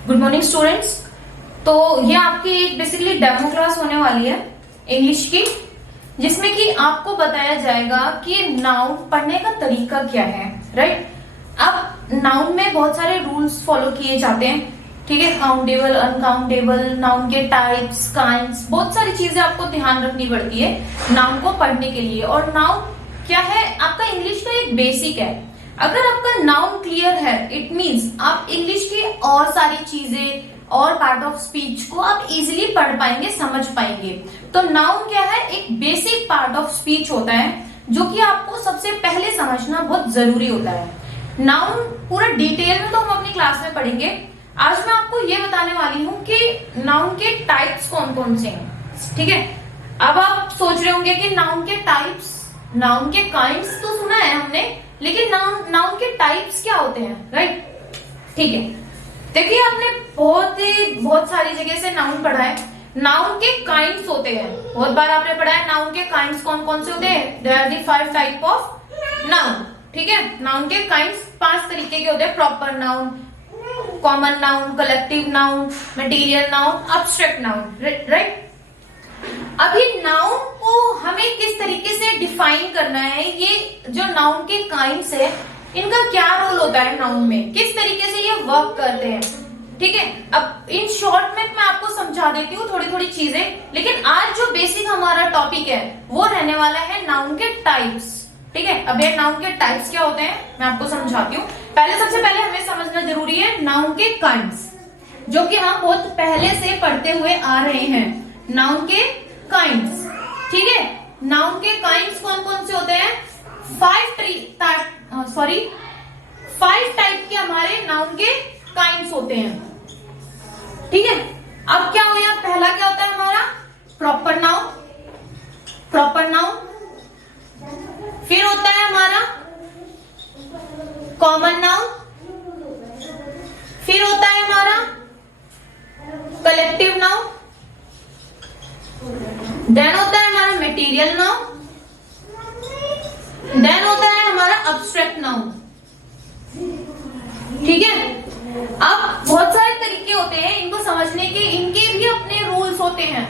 Good morning students. तो ये आपकी एक बेसिकली डेमो क्लास होने वाली है इंग्लिश की, जिसमें कि आपको बताया जाएगा कि नाउन पढ़ने का तरीका क्या है। राइट, अब नाउन में बहुत सारे रूल्स फॉलो किए जाते हैं, ठीक है। काउंटेबल, अनकाउंटेबल, नाउन के टाइप्स, काइंड्स, बहुत सारी चीजें आपको ध्यान रखनी पड़ती है नाउन को पढ़ने के लिए। और नाउन क्या है, आपका इंग्लिश का एक बेसिक है। अगर आपका नाउन क्लियर है, इट मींस आप इंग्लिश की और सारी चीजें और पार्ट ऑफ स्पीच को आप इजीली पढ़ पाएंगे, समझ पाएंगे। तो नाउन क्या है, एक बेसिक पार्ट ऑफ स्पीच होता है जो कि आपको सबसे पहले समझना बहुत जरूरी होता है। नाउन पूरा डिटेल में तो हम अपनी क्लास में पढ़ेंगे। आज मैं आपको ये बताने वाली हूँ कि नाउन के टाइप्स कौन कौन से हैं, ठीक है। अब आप सोच रहे होंगे कि नाउन के टाइप्स, नाउन के काइंड्स तो सुना है हमने, लेकिन नाउन के टाइप्स क्या होते हैं, राइट। ठीक है, देखिए आपने बहुत सारी जगह से नाउन पढ़ा है। नाउन के काइंड्स होते हैं, बहुत बार आपने पढ़ा है नाउन के काइंड्स कौन कौन से होते हैं। There are the 5 type of noun, ठीक है। नाउन के काइंड्स 5 तरीके के होते हैं। Proper noun, common noun, collective noun, material noun, abstract noun, right. अभी नाउन को हमें किस तरीके से डिफाइन करना है, ये जो नाउन के काइंड्स है इनका क्या रोल होता है नाउन में, किस तरीके से ये वर्क करते हैं, ठीक है। अब इन शॉर्ट में मैं आपको समझा देती हूँ थोड़ी थोड़ी चीजें, लेकिन आज जो बेसिक हमारा टॉपिक है वो रहने वाला है नाउन के टाइप्स, ठीक है। अब ये नाउन के टाइप्स क्या होते हैं मैं आपको समझाती हूँ। सबसे पहले हमें समझना जरूरी है नाउन के काइंड्स, जो कि हम बहुत पहले से पढ़ते हुए आ रहे हैं। नाउन के काइंड्स, ठीक है। नाउन के काइंड्स कौन कौन से होते हैं, 5 टाइप के हमारे नाउन के काइंड्स होते हैं, ठीक है। अब क्या हो, यहाँ पहला क्या होता है हमारा प्रॉपर नाउन, प्रॉपर नाउन। फिर होता है हमारा कॉमन नाउन, फिर होता है हमारा कलेक्टिव नाउन, देन होता है हमारा मटेरियल नाउन, देन होता है हमारा अब्स्ट्रैक्ट नाउन, ठीक है। अब बहुत सारे तरीके होते हैं इनको समझने के, इनके भी अपने रूल्स होते हैं,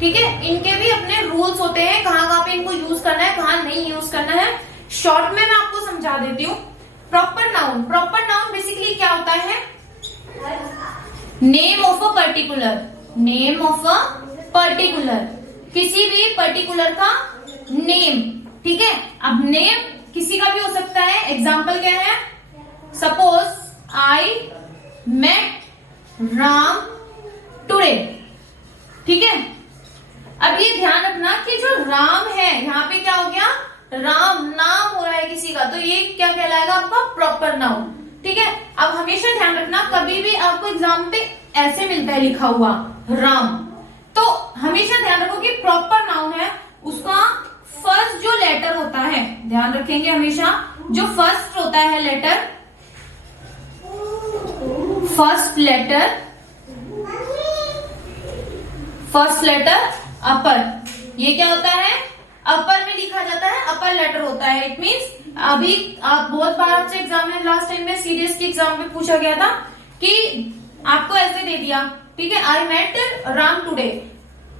ठीक है। इनके भी अपने रूल्स होते हैं, कहाँ कहाँ पे इनको यूज करना है, कहाँ नहीं यूज करना है। शॉर्ट में मैं आपको समझा देती हूँ। Proper noun, proper noun basically क्या होता है, name of a particular, name of a particular, किसी भी पर्टिकुलर का नेम, ठीक है। अब नेम किसी का भी हो सकता है। एग्जाम्पल क्या है, suppose I met Ram today, ठीक है। अब ये ध्यान रखना कि जो राम है यहाँ पे क्या हो गया, राम नाम हो रहा है किसी का, तो ये क्या कहलाएगा आपका प्रॉपर नाउन, ठीक है। अब हमेशा ध्यान रखना, कभी भी आपको एग्जाम पे ऐसे मिलता है लिखा हुआ राम, तो हमेशा ध्यान रखो कि प्रॉपर नाउन है, उसका फर्स्ट जो लेटर होता है, ध्यान रखेंगे हमेशा जो फर्स्ट होता है लेटर, फर्स्ट लेटर अपर, ये क्या होता है, अपर में लिखा जाता है, अपर लेटर होता है। इट मींस अभी आप बहुत बार आपसे एग्जाम में, लास्ट टाइम में सीडीएस के एग्जाम में पूछा गया था कि आपको ऐसे दे दिया, ठीक है, आई मेट राम टुडे,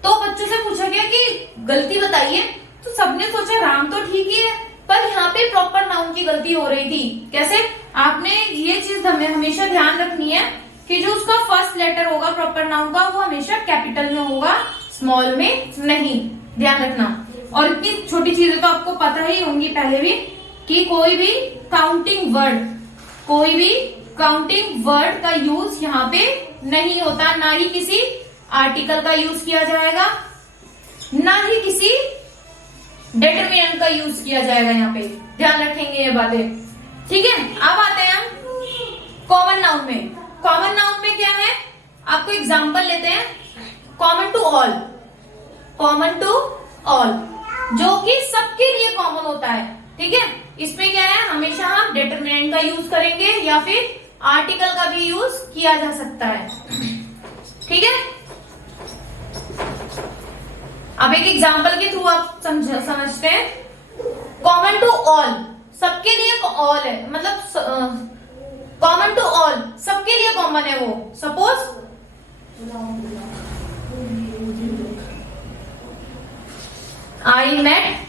तो बच्चों से पूछा गया कि गलती बताइए, तो सबने सोचा राम तो ठीक ही है, पर यहाँ पे प्रॉपर नाउन की गलती हो रही थी। कैसे, आपने ये चीज हमेशा ध्यान रखनी है कि जो उसका फर्स्ट लेटर होगा प्रॉपर नाउन का, वो हमेशा कैपिटल में होगा, स्मॉल में नहीं, ध्यान रखना। और इतनी छोटी चीजें तो आपको पता ही होंगी पहले भी, कि कोई भी काउंटिंग वर्ड का यूज यहाँ पे नहीं होता, ना ही किसी आर्टिकल का यूज किया जाएगा, ना ही किसी डिटरमिनेंट का यूज किया जाएगा, यहाँ पे ध्यान रखेंगे ये बातें, ठीक है। अब आते हैं हम कॉमन नाउन में। कॉमन नाउन में क्या है, आपको एग्जांपल लेते हैं, common to all, common to all, जो कि सबके लिए कॉमन होता है, ठीक है। इसमें क्या है, हमेशा हम डिटरमिनेंट का यूज करेंगे या फिर आर्टिकल का भी यूज किया जा सकता है, ठीक है। अब एक एग्जांपल के थ्रू आप समझते हैं। कॉमन टू ऑल, सबके लिए ऑल है, मतलब कॉमन टू ऑल, सबके लिए कॉमन है वो। Suppose I met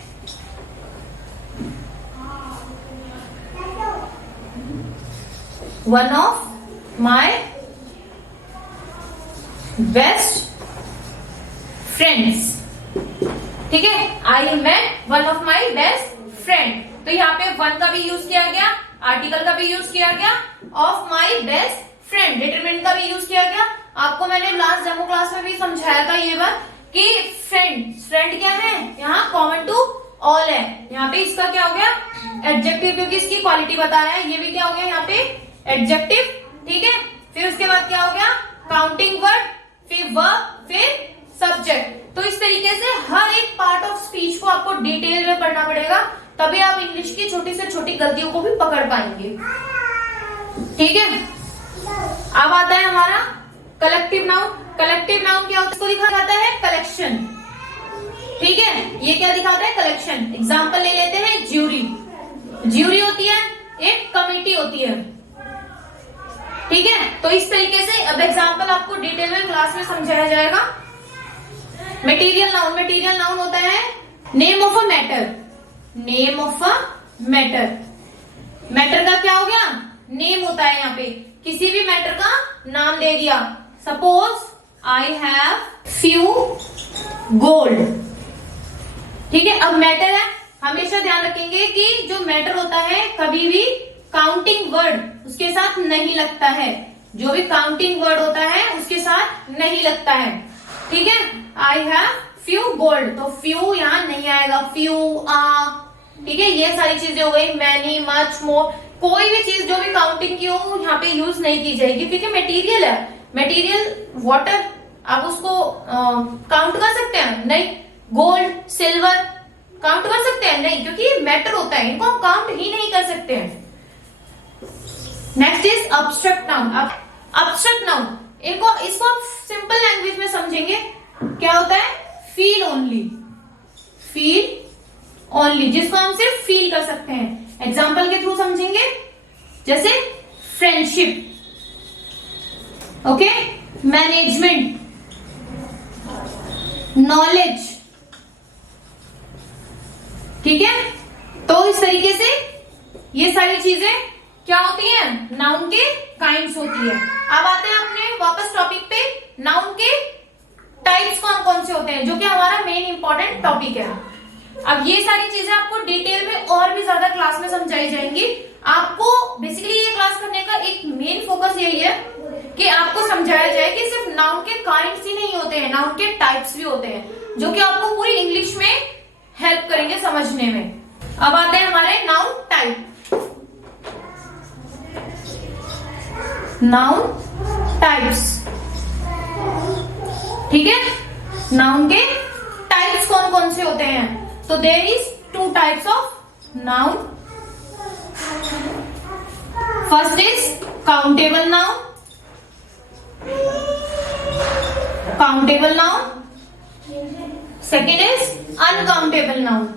one of my best friends. ठीक है, I met one of my best friend. तो यहाँ पे वन का भी यूज किया गया, आर्टिकल का भी यूज किया गया, of my best friend determinant का भी यूज किया गया। आपको मैंने लास्ट डेमो क्लास में भी समझाया था ये बात कि फ्रेंड क्या है, यहाँ कॉमन टू ऑल है। यहाँ पे इसका क्या हो गया एडजेक्टिव, क्योंकि इसकी क्वालिटी बता रहा है। ये भी क्या हो गया यहाँ पे एडजेक्टिव। ठीक है, फिर उसके बाद क्या हो गया काउंटिंग वर्ड, फिर वर्ब, फिर सब्जेक्ट। तो इस तरीके से हर एक पार्ट ऑफ स्पीच को आपको डिटेल में पढ़ना पड़ेगा, तभी आप इंग्लिश की छोटी से छोटी गलतियों को भी पकड़ पाएंगे। ठीक है, अब आता है हमारा कलेक्टिव नाउन। कलेक्टिव नाउन क्या होता है, इसको दिखा जाता है कलेक्शन। ठीक है, ये क्या दिखाता है कलेक्शन। एग्जाम्पल ले लेते हैं ज्यूरी। ज्यूरी होती है एक कमेटी होती है। ठीक है, तो इस तरीके से अब एग्जाम्पल आपको डिटेल में क्लास में समझाया जाएगा। मटेरियल नाउन, मटेरियल नाउन होता है name of a matter. Name of a matter, matter का क्या हो गया नेम होता है। यहाँ पे किसी भी मैटर का नाम दे दिया। Suppose I have few gold. ठीक है, अब मैटर है, हमेशा ध्यान रखेंगे कि जो मैटर होता है कभी भी काउंटिंग वर्ड उसके साथ नहीं लगता है। जो भी काउंटिंग वर्ड होता है उसके साथ नहीं लगता है। ठीक है, आई हैव फ्यू गोल्ड, तो फ्यू यहाँ नहीं आएगा, फ्यू ठीक है, ये सारी चीजें हो गई। मैनी, मच, मोर, कोई भी चीज जो भी काउंटिंग की हो यहाँ पे यूज नहीं की जाएगी, क्योंकि मटेरियल है। मटेरियल वाटर, आप उसको काउंट कर सकते हैं नहीं। गोल्ड, सिल्वर काउंट कर सकते हैं नहीं, क्योंकि मैटर होता है, इनको हम काउंट ही नहीं कर सकते हैं। Next is abstract noun. Abstract noun इसको आप सिंपल लैंग्वेज में समझेंगे, क्या होता है फील ओनली। फील ओनली, जिसको हम सिर्फ फील कर सकते हैं। एग्जाम्पल के थ्रू समझेंगे, जैसे फ्रेंडशिप, ओके, मैनेजमेंट, नॉलेज। ठीक है, तो इस तरीके से ये सारी चीजें क्या होती हैं नाउन के काइंड्स होती है। अब आते हैं अपने वापस टॉपिक पे, नाउन के टाइप्स कौन कौन से होते हैं, जो कि हमारा मेन इंपॉर्टेंट टॉपिक है। अब ये सारी चीजें आपको डिटेल में और भी ज्यादा क्लास में समझाई जाएंगी। आपको बेसिकली ये क्लास करने का एक मेन फोकस यही है कि आपको समझाया जाए कि सिर्फ नाउन के काइंड्स ही नहीं होते हैं, नाउन के टाइप्स भी होते हैं, जो कि आपको पूरी इंग्लिश में हेल्प करेंगे समझने में। अब आते हैं हमारे नाउन टाइप। नाउन टाइप्स, ठीक है, नाउन के टाइप्स कौन कौन से होते हैं। तो there is two types of noun. First is countable noun. Countable noun. Second is uncountable noun.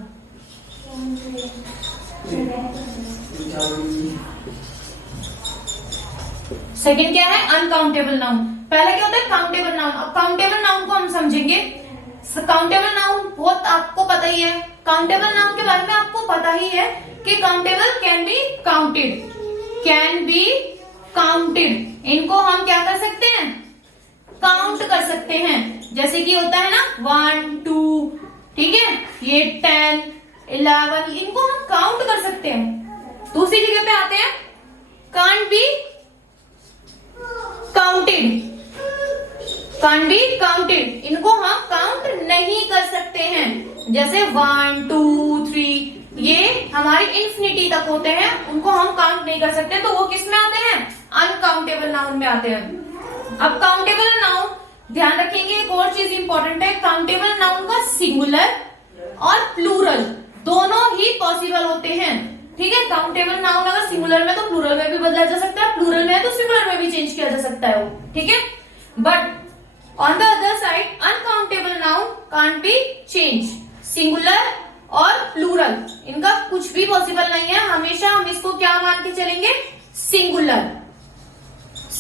Second क्या है अनकाउंटेबल नाउन। पहला क्या होता है काउंटेबल नाउन। अब काउंटेबल नाउन को हम समझेंगे। काउंटेबल नाउन बहुत आपको पता ही है, काउंटेबल नाउन के बारे में आपको पता ही है कि countable can be counted, can be counted. इनको हम क्या कर सकते हैं काउंट कर सकते हैं। जैसे कि होता है ना 1 2, ठीक है, ये 10 11, इनको हम काउंट कर सकते हैं। दूसरी जगह पे आते हैं can't be counted, can't be counted, इनको हम काउंट नहीं कर सकते हैं। जैसे 1 2 3 ये हमारी इंफिनिटी तक होते हैं, उनको हम काउंट नहीं कर सकते, तो वो किस में आते हैं अनकाउंटेबल नाउन में आते हैं। अब काउंटेबल नाउन ध्यान रखेंगे, एक और चीज इंपॉर्टेंट है, काउंटेबल नाउन का सिंगुलर और प्लूरल दोनों ही पॉसिबल होते हैं। ठीक है, काउंटेबल नाउन अगर सिंगुलर में तो प्लूरल में भी बदला जा सकता है, प्लूरल में है तो सिंगुलर में भी चेंज किया जा सकता है वो। ठीक है, but on the other side uncountable noun can't be change. Singular और प्लूरल इनका कुछ भी पॉसिबल नहीं है, हमेशा हम इसको क्या मान के चलेंगे सिंगुलर।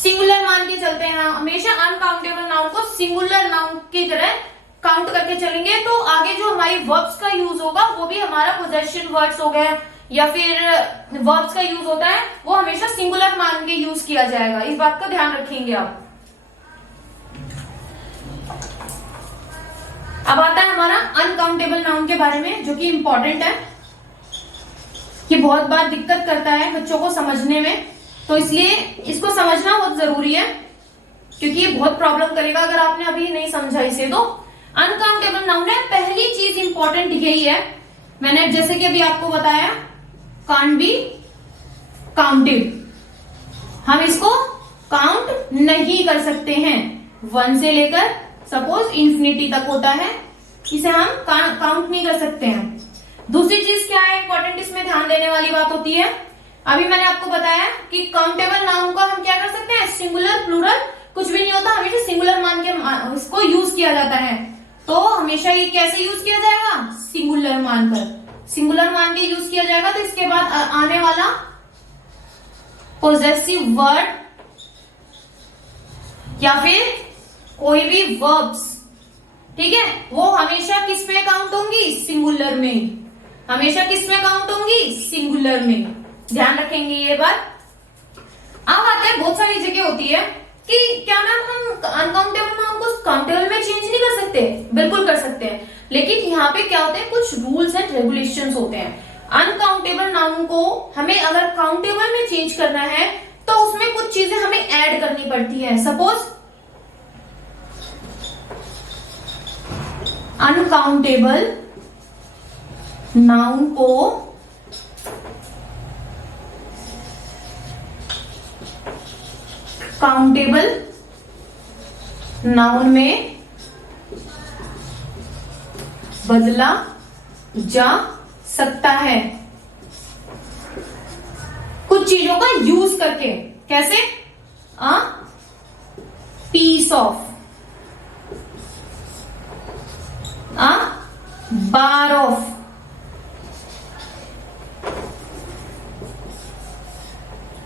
सिंगुलर मान के चलते हैं, हमेशा अनकाउंटेबल नाउन को सिंगुलर नाउन की तरह काउंट करके चलेंगे, तो आगे जो हमारी वर्ब्स का यूज होगा वो भी हमारा पोजेशन वर्ड्स हो गया या फिर वर्ब्स का यूज होता है वो हमेशा सिंगुलर मान के यूज किया जाएगा। इस बात का ध्यान रखेंगे आप। अब आता है हमारा अनकाउंटेबल नाउन के बारे में, जो कि इंपॉर्टेंट है, कि बहुत बार दिक्कत करता है बच्चों को समझने में, तो इसलिए इसको समझना बहुत जरूरी है, क्योंकि ये बहुत प्रॉब्लम करेगा अगर आपने अभी नहीं समझा इसे। तो अनकाउंटेबल नाउन है, पहली चीज इंपॉर्टेंट यही है, मैंने जैसे कि अभी आपको बताया, कांट बी काउंटेड, हम इसको काउंट नहीं कर सकते हैं। 1 से लेकर सपोज इंफिनिटी तक होता है, इसे हम काउंट नहीं कर सकते हैं। दूसरी चीज क्या है इंपॉर्टेंट, इसमें ध्यान देने वाली बात होती है, अभी मैंने आपको बताया कि काउंटेबल नाउन को हम क्या कर सकते हैं, सिंगुलर प्लूरल कुछ भी नहीं होता, हमेशा सिंगुलर मान के इसको यूज किया जाता है। तो हमेशा ये कैसे यूज किया जाएगा, सिंगुलर मानकर, सिंगुलर मान के यूज किया जाएगा। तो इसके बाद आने वाला पोजेसिव वर्ड या फिर कोई भी वर्ब्स, ठीक है, वो हमेशा किस में काउंट होंगी, सिंगुलर में, हमेशा किस में काउंट होंगी, सिंगुलर में, ध्यान रखेंगे ये बात। अब आता है बहुत सारी जगह होती है कि क्या मैम हम अनकाउंटेबल नाउन को काउंटेबल में चेंज नहीं कर सकते, बिल्कुल कर सकते हैं, लेकिन यहाँ पे क्या होते हैं, कुछ रूल्स एंड रेगुलेशंस होते हैं। अनकाउंटेबल नाउन को हमें अगर काउंटेबल में चेंज करना है तो उसमें कुछ चीजें हमें ऐड करनी पड़ती है। सपोज अनकाउंटेबल नाउन को काउंटेबल नाउन में बदला जा सकता है कुछ चीजों का यूज करके। कैसे, a piece of, a bar of,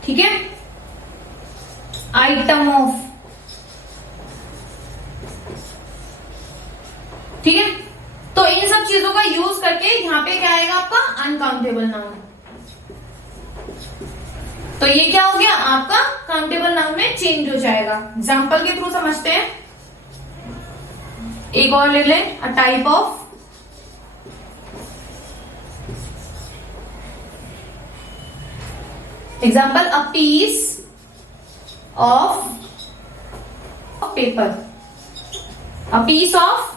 ठीक है, आइटम ऑफ, ठीक है। तो इन सब चीजों का यूज करके यहां पे क्या आएगा आपका, अनकाउंटेबल नाउन। तो ये क्या हो गया, आपका काउंटेबल नाउन में चेंज हो जाएगा। एग्जाम्पल के थ्रू समझते हैं, एक और ले लें, a type of, example, a piece of paper, a piece of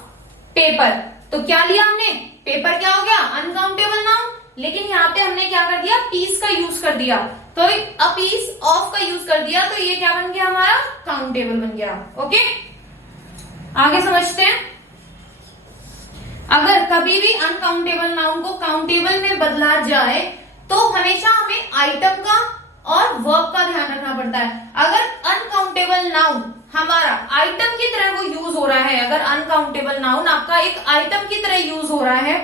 paper. तो क्या लिया हमने, पेपर क्या हो गया, अनकाउंटेबल नाउन, लेकिन यहाँ पे हमने क्या कर दिया, पीस का यूज कर दिया, तो अ पीस ऑफ का यूज कर दिया, तो ये क्या बन गया हमारा, काउंटेबल बन गया। ओके, आगे समझते हैं। अगर कभी भी अनकाउंटेबल नाउन को काउंटेबल में बदला जाए तो हमेशा हमें आइटम का और वर्ब का ध्यान रखना पड़ता है। अगर अनकाउंटेबल नाउन हमारा आइटम की तरह वो यूज हो रहा है, अगर अनकाउंटेबल नाउन आपका एक आइटम की तरह यूज हो रहा है,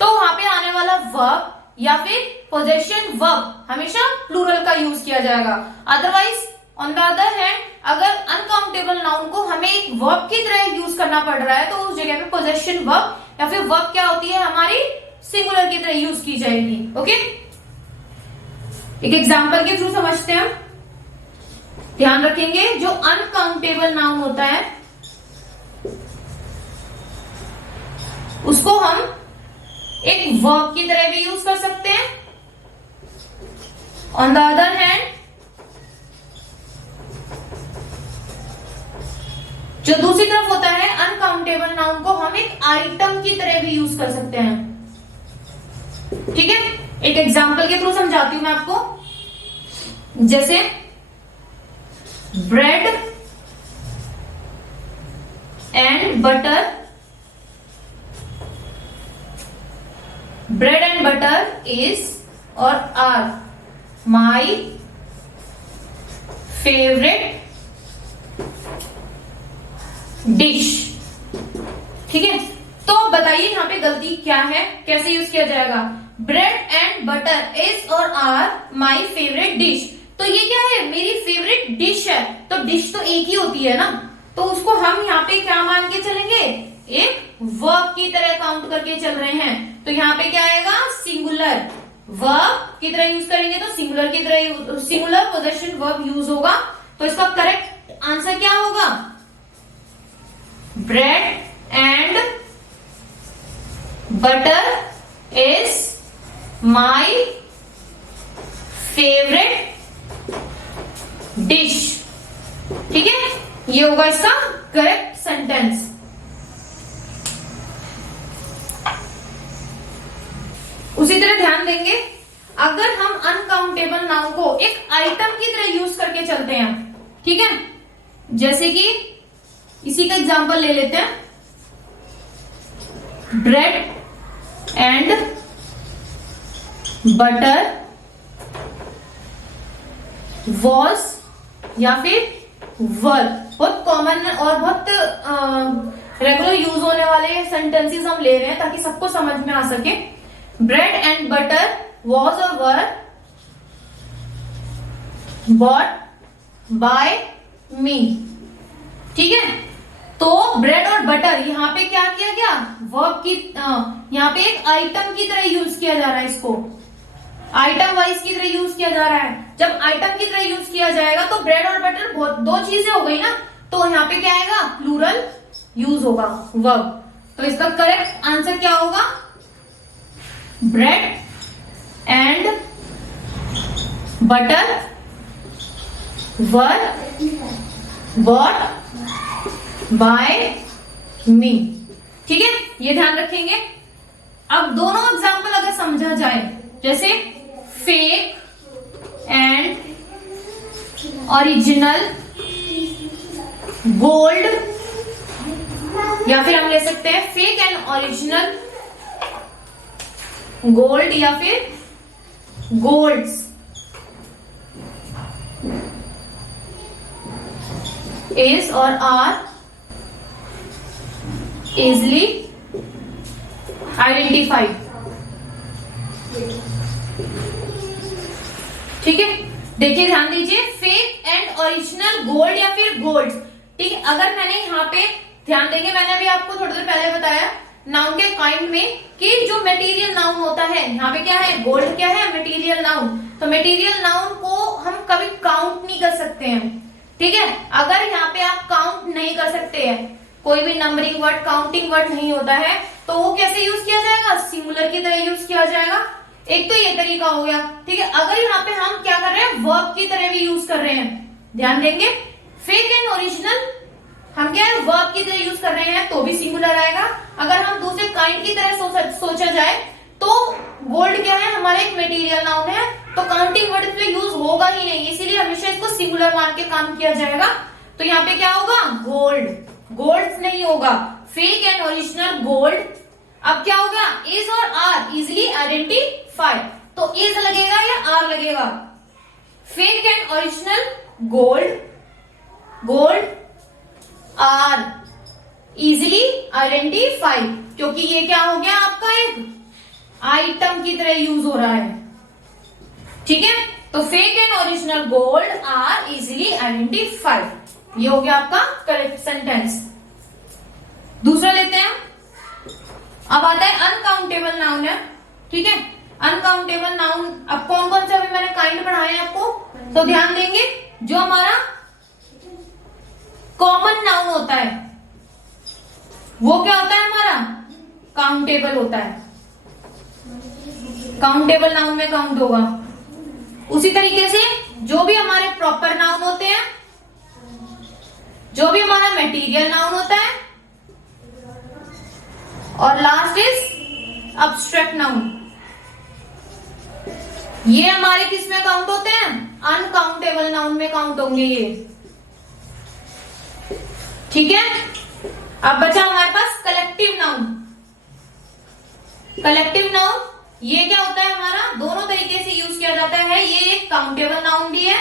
तो वहां पे आने वाला वर्ब या फिर पोजेशन वर्ब हमेशा प्लूरल का यूज किया जाएगा। Otherwise on the other hand, अगर अनकाउंटेबल नाउन को हमें एक वर्ब की तरह यूज करना पड़ रहा है, तो उस जगह पे पोजेशन वर्ब या फिर वर्ब क्या होती है हमारी, सिंगुलर की तरह यूज की जाएगी। ओके, एक एग्जाम्पल के थ्रू समझते हैं हम, ध्यान रखेंगे। जो अनकाउंटेबल नाउन होता है उसको हम एक वर्ब की तरह भी यूज कर सकते हैं। ऑन द अदर हैंड, जो दूसरी तरफ होता है अनकाउंटेबल नाउन को हम एक आइटम की तरह भी यूज कर सकते हैं। ठीक है, एक एग्जाम्पल के थ्रू समझाती हूं मैं आपको। जैसे bread and butter, bread and butter is और आर माई फेवरेट डिश। ठीक है, तो बताइए यहां पे गलती क्या है, कैसे यूज किया जाएगा। ब्रेड एंड बटर इज और आर माई फेवरेट डिश, तो ये क्या है, मेरी फेवरेट डिश है। तो डिश तो एक ही होती है ना, तो उसको हम यहाँ पे क्या मान के चलेंगे, एक वर्ब की तरह काउंट करके चल रहे हैं। तो यहाँ पे क्या आएगा, सिंगुलर वर्ब की तरह यूज करेंगे, तो सिंगुलर की तरह सिंगुलर पोजेशन वर्ब यूज होगा। तो इसका करेक्ट आंसर क्या होगा, bread and butter is my favourite dish. ठीक है, ये होगा इसका करेक्ट सेंटेंस। उसी तरह ध्यान देंगे, अगर हम अनकाउंटेबल नाउन को एक आइटम की तरह यूज करके चलते हैं, ठीक है, जैसे कि इसी का एग्जांपल ले लेते हैं, ब्रेड एंड बटर वॉज, या फिर वर, बहुत कॉमन और बहुत रेगुलर यूज होने वाले सेंटेंसेस हम ले रहे हैं ताकि सबको समझ में आ सके। ब्रेड एंड बटर वॉज और वर बॉट बाय मी। ठीक है, तो ब्रेड और बटर यहाँ पे क्या किया गया, वर्ब की यहाँ पे एक आइटम की तरह यूज किया जा रहा है, इसको आइटम वाइज की तरह यूज किया जा रहा है। जब आइटम की तरह यूज किया जाएगा तो ब्रेड और बटर बहुत दो चीजें हो गई ना, तो यहाँ पे क्या आएगा, प्लूरल यूज होगा वर्ब। तो इसका करेक्ट आंसर क्या होगा, bread and butter were bought by me. ठीक है, ये ध्यान रखेंगे। अब दोनों एग्जाम्पल अगर समझा जाए, जैसे फेक एंड ओरिजिनल, गोल्ड, या फिर हम ले सकते हैं फेक एंड ओरिजिनल गोल्ड, या फिर गोल्ड्स is और are easily identified। ठीक है, देखिए ध्यान दीजिए, फेक एंड ओरिजिनल गोल्ड या फिर गोल्ड। ठीक है, अगर मैंने यहाँ पे ध्यान देंगे, मैंने अभी आपको थोड़ी देर पहले बताया नाउन के काइंड में कि जो मटेरियल नाउन होता है, यहाँ पे क्या है, गोल्ड क्या है, मटेरियल नाउन। तो मटेरियल नाउन को हम कभी काउंट नहीं कर सकते हैं। ठीक है, अगर यहाँ पे आप काउंट नहीं कर सकते हैं, कोई भी नंबरिंग वर्ड, काउंटिंग वर्ड नहीं होता है, तो वो कैसे यूज किया जाएगा, सिंगुलर की तरह यूज किया जाएगा। एक तो ये तरीका हो गया। ठीक है, अगर यहाँ पे हम क्या कर रहे हैं, वर्ब की तरह भी यूज कर रहे हैं, ध्यान देंगे, फेक एंड ओरिजिनल हम क्या है, वर्ब की तरह यूज कर रहे हैं, तो भी सिंगुलर आएगा। अगर हम दूसरे काइंड की तरह सोचा जाए, तो गोल्ड क्या है, हमारा एक मटेरियल नाउन है, तो काउंटिंग वर्ड पे यूज होगा ही नहीं, इसीलिए हमेशा इसको सिंगुलर मान के काम किया जाएगा। तो यहाँ पे क्या होगा, गोल्ड, गोल्ड नहीं होगा, फेक एंड ओरिजिनल गोल्ड। अब क्या हो गया, इज और आर इजिली आइडेंटिफाइड, तो इज लगेगा या आर लगेगा, fake and original gold, gold are easily identified, क्योंकि ये क्या हो गया, आपका एक आइटम की तरह यूज हो रहा है। ठीक है, तो fake and original gold are easily identified, ये हो गया आपका करेक्ट सेंटेंस। दूसरा लेते हैं, अब आता है अनकाउंटेबल नाउन है। ठीक है, अनकाउंटेबल नाउन, अब कौन कौन से अभी मैंने काइंड पढ़ाए हैं आपको, तो ध्यान देंगे, जो हमारा कॉमन नाउन होता है वो क्या होता है, हमारा काउंटेबल होता है, काउंटेबल नाउन में काउंट होगा। उसी तरीके से जो भी हमारे प्रॉपर नाउन होते हैं, जो भी हमारा मटेरियल नाउन होता है, और लास्ट इज अब्स्ट्रैक्ट नाउन, ये हमारे किस में काउंट होते हैं, अनकाउंटेबल नाउन में काउंट होंगे ये। ठीक है, अब बचा हमारे पास कलेक्टिव नाउन। कलेक्टिव नाउन ये क्या होता है, हमारा दोनों तरीके से यूज किया जाता है, ये एक काउंटेबल नाउन भी है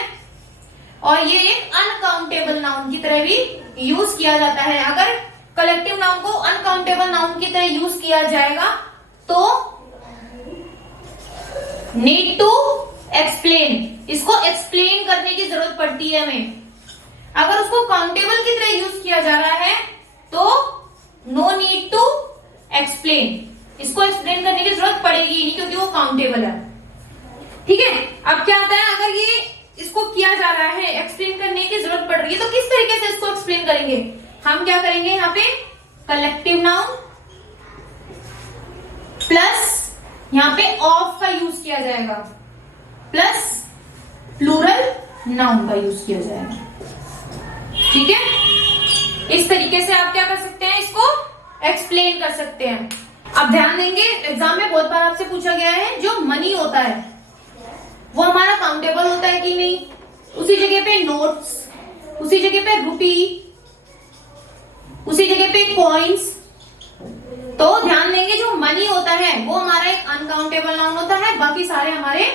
और ये एक अनकाउंटेबल नाउन की तरह भी यूज किया जाता है। अगर कलेक्टिव नाउन को अनकाउंटेबल नाउन की तरह यूज किया जाएगा तो नीड टू एक्सप्लेन, इसको एक्सप्लेन करने की जरूरत पड़ती है हमें। अगर उसको काउंटेबल की तरह यूज किया जा रहा है तो नो नीड टू एक्सप्लेन, इसको एक्सप्लेन करने की जरूरत पड़ेगी ही नहीं क्योंकि वो काउंटेबल है। ठीक है, अब क्या आता है, अगर ये इसको किया जा रहा है, एक्सप्लेन करने की जरूरत पड़ रही है, तो किस तरीके से इसको एक्सप्लेन करेंगे? हम क्या करेंगे यहाँ पे, कलेक्टिव नाउन प्लस यहाँ पे ऑफ का यूज किया जाएगा प्लस प्लूरल नाउन का यूज किया जाएगा। ठीक है, इस तरीके से आप क्या कर सकते हैं, इसको एक्सप्लेन कर सकते हैं। अब ध्यान देंगे, एग्जाम में बहुत बार आपसे पूछा गया है जो मनी होता है वो हमारा काउंटेबल होता है कि नहीं, उसी जगह पे नोट्स, उसी जगह पे रुपी, उसी जगह पे कॉइन्स। तो ध्यान देंगे जो मनी होता है वो हमारा एक अनकाउंटेबल नाउन होता है, बाकी सारे हमारे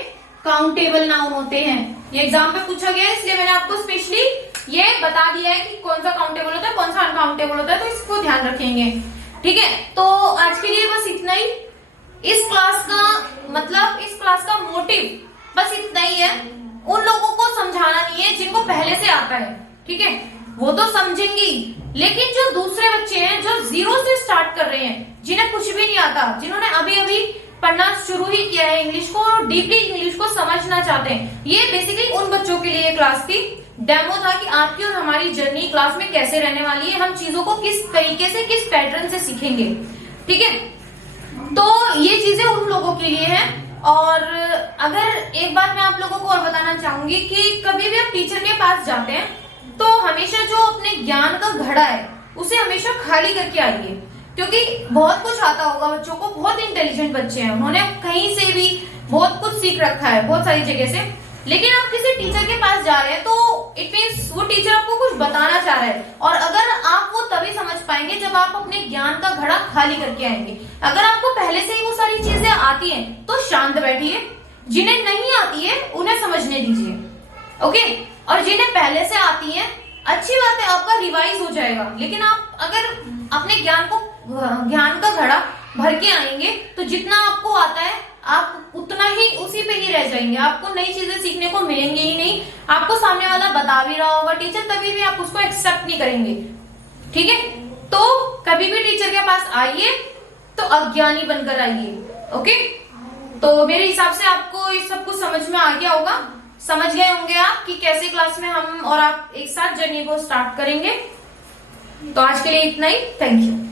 काउंटेबल नाउन होते हैं। ये एग्जाम पे पूछा गया है इसलिए मैंने आपको स्पेशली ये बता दिया है कि कौन सा काउंटेबल होता है कौन सा अनकाउंटेबल होता है, तो इसको ध्यान रखेंगे। ठीक है, तो आज के लिए बस इतना ही। इस क्लास का मतलब, इस क्लास का मोटिव बस इतना ही है, उन लोगों को समझाना नहीं है जिनको पहले से आता है। ठीक है, वो तो समझेंगी, लेकिन जो दूसरे बच्चे हैं जो जीरो से स्टार्ट कर रहे हैं, जिन्हें कुछ भी नहीं आता, जिन्होंने अभी अभी पढ़ना शुरू ही किया है इंग्लिश को और डीपली इंग्लिश को समझना चाहते हैं, ये बेसिकली उन बच्चों के लिए क्लास थी। डेमो था कि आपकी और हमारी जर्नी क्लास में कैसे रहने वाली है, हम चीजों को किस तरीके से, किस पैटर्न से सीखेंगे। ठीक है, तो ये चीजें उन लोगों के लिए हैं। और अगर एक बात मैं आप लोगों को और बताना चाहूंगी कि कभी भी आप टीचर के पास जाते हैं तो हमेशा जो अपने ज्ञान का घड़ा है उसे हमेशा खाली करके आइए, क्योंकि बहुत कुछ आता होगा बच्चों को, बहुत इंटेलिजेंट बच्चे हैं, उन्होंने कहीं से भी बहुत कुछ सीख रखा है, बहुत सारी जगह से। लेकिन आप किसी टीचर के पास जा रहे हैं तो इट मीन्स वो टीचर आपको कुछ बताना चाह रहा है, और अगर आप वो तभी समझ पाएंगे जब आप अपने ज्ञान का घड़ा खाली करके आएंगे। अगर आपको पहले से ही वो सारी चीजें आती हैं तो शांत बैठिए, जिन्हें नहीं आती है उन्हें समझने दीजिए। ओके, और जिन्हें पहले से आती है अच्छी बात है, आपका रिवाइज हो जाएगा। लेकिन आप अगर अपने ज्ञान का घड़ा भर के आएंगे तो जितना आपको आता है आप उतना ही उसी पे ही रह जाएंगे, आपको नई चीजें सीखने को मिलेंगी ही नहीं। आपको सामने वाला बता भी रहा होगा टीचर, तभी भी आप उसको एक्सेप्ट नहीं करेंगे। ठीक है, तो कभी भी टीचर के पास आइए तो अज्ञानी बनकर आइए। ओके, तो मेरे हिसाब से आपको ये सब कुछ समझ में आ गया होगा, समझ गए होंगे आप कि कैसे क्लास में हम और आप एक साथ जर्नी को स्टार्ट करेंगे। तो आज के लिए इतना ही, थैंक यू।